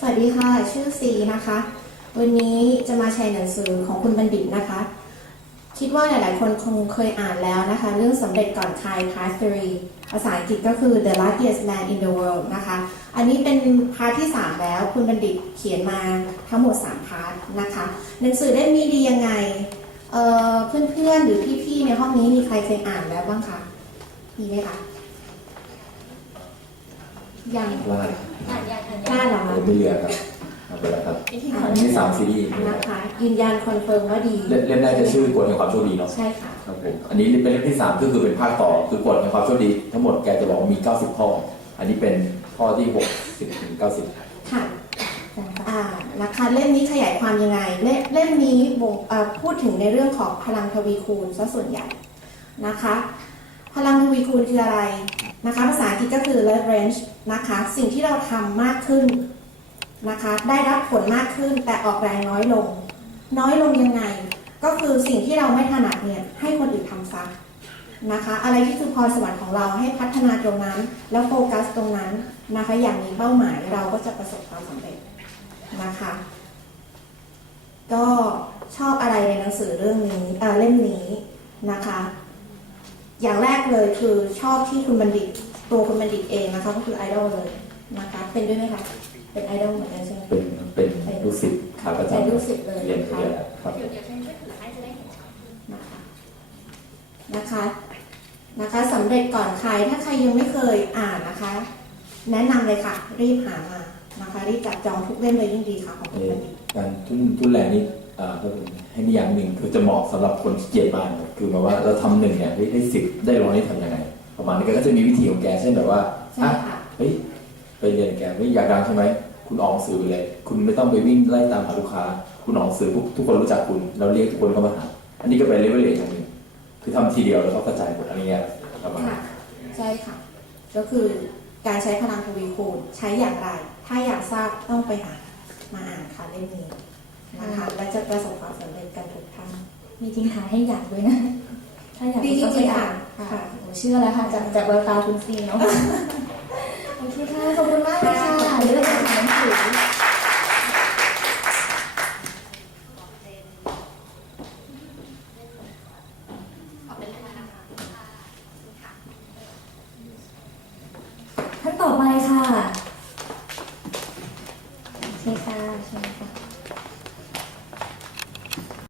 สวัสดีค่ะ ชื่อซีนะคะ วันนี้จะมาแชร์หนังสือของคุณบัณฑิตนะคะ คิดว่าหลาย ๆ คนคงเคยอ่านแล้วนะคะ เรื่องสำเร็จก่อนใคร Part 3ภาษาอังกฤษก็คือ The Luckiest Man in the World นะคะ อันนี้เป็นพาร์ทที่ 3 แล้ว คุณบัณฑิตเขียนมาทั้งหมด 3 พาร์ทนะคะ หนังสือเล่มนี้ดียังไงเเพื่อน ๆ หรือพี่ ๆ ในห้องนี้มีใครเคยอ่านแล้วบ้างคะ มีไหมคะ ยังพลาดอ่านยากอ่านกล้ายากเหรอผคะมไม่เรียนครับเอาไปแล้วครับวิธีอ่าขออันที่สามซีรีส์นะคะ ยืนยันคอนเฟิร์มว่าดี เล่มเล่มแรกจะชื่อกฎแห่งความโชคดีเนาะใช่ค่ะ ครับผมอันนี้เป็นเล่มที่สามก็คือเป็นภาคต่อคือกฎแห่งความโชคดี ทั้งหมดแกจะบอกว่ามี 90 ข้อ อันนี้เป็นข้อที่ 60ถึง90 ค่ะอ่านะคะเล่มนี้ขยายความยังไง เล่มเล่มนี้บ่งเอ่อพูดถึงในเรื่องของพลังทวีคูณซะส่วนใหญ่นะคะ พลังทวีคูณคืออะไร นะคะภาษาอังกฤษก็คือ leverage นะคะ สิ่งที่เราทำมากขึ้นนะคะ ได้รับผลมากขึ้นแต่ออกแรงน้อยลง น้อยลงยังไง ก็คือสิ่งที่เราไม่ถนัดเนี่ยให้คนอื่นทำซะนะคะ อะไรที่คือพรสวรรค์ของเราให้พัฒนาตรงนั้น แล้วโฟกัสตรงนั้นนะคะ อย่างมีเป้าหมายเราก็จะประสบความสำเร็จนะคะ ก็ชอบอะไรในหนังสือเรื่องนี้เออเล่มนี้นะคะ อย่างแรกเลยคือชอบที่คุณบัณฑิตตัวคุณบัณฑิตเองนะคะก็คือไอดอลเลยนะคะเป็นด้วยไหมคะเป็นไอดอลเหมือนกันใช่ไหมเป็นเป็นลูกศิษย์ขาประจำเป็นลูกศิษย์เลยเรียนนะคะเรียนครับเดี๋ยวเดี๋ยวฉันช่วยถือให้จะได้เห็นชัดขึ้นนะคะนะคะนะคะสำเร็จก่อนใครถ้าใครยังไม่เคยอ่านนะคะ แนะนำเลยค่ะ รีบหามานะคะรีบจับจองทุกเล่มเลยยิ่งดีค่ะของคุณบัณฑิตการทุนทุนแรงนี่อ่าก็เป็น ให้นิยามหนึ่งคือจะเหมาะสำหรับคนขี้เกียจมากครับคือหมายว่าเราทำหนึ่งเนี่ยเฮ้ยได้สิบได้ร้อยนี่ทำยังไง ประมาณนี้แกก็จะมีวิธีของแกเช่นแบบว่าใช่อะค่ะเฮ้ยไปเรียนแกไม่อยากดังใช่ไหมคุณออกหนังสือไปเลย คุณไม่ต้องไปวิ่งไล่ตามหาลูกค้า คุณออกหนังสือปุ๊บทุกคนรู้จักคุณแล้วเรียกทุกคนเข้ามาหา อันนี้ก็เป็นเลเวลเลทอย่างหนึ่งคือทำทีเดียวแล้วก็กระจายผลอะไรเงี้ยประมาณค่ะใช่ค่ะ ก็คือการใช้พลังทวีคูณใช้อย่างไร ถ้าอยากทราบต้องไปหามาอ่านค่ะเล่มนี้นะคะและ จะประสบความสำเร็จกันทุกท่านมีทิ้งท้ายให้อยากด้วยนะ ถ้าอยากก็จริงๆค่ะค่ะโอ้เชื่อแล้วค่ะจากจากแววตาคุณซีเนาะโอเคค่ะขอบคุณมากค่ะเรื่องของหนังสือท่านต่อไปค่ะใช่ค่ะใช่ค่ะ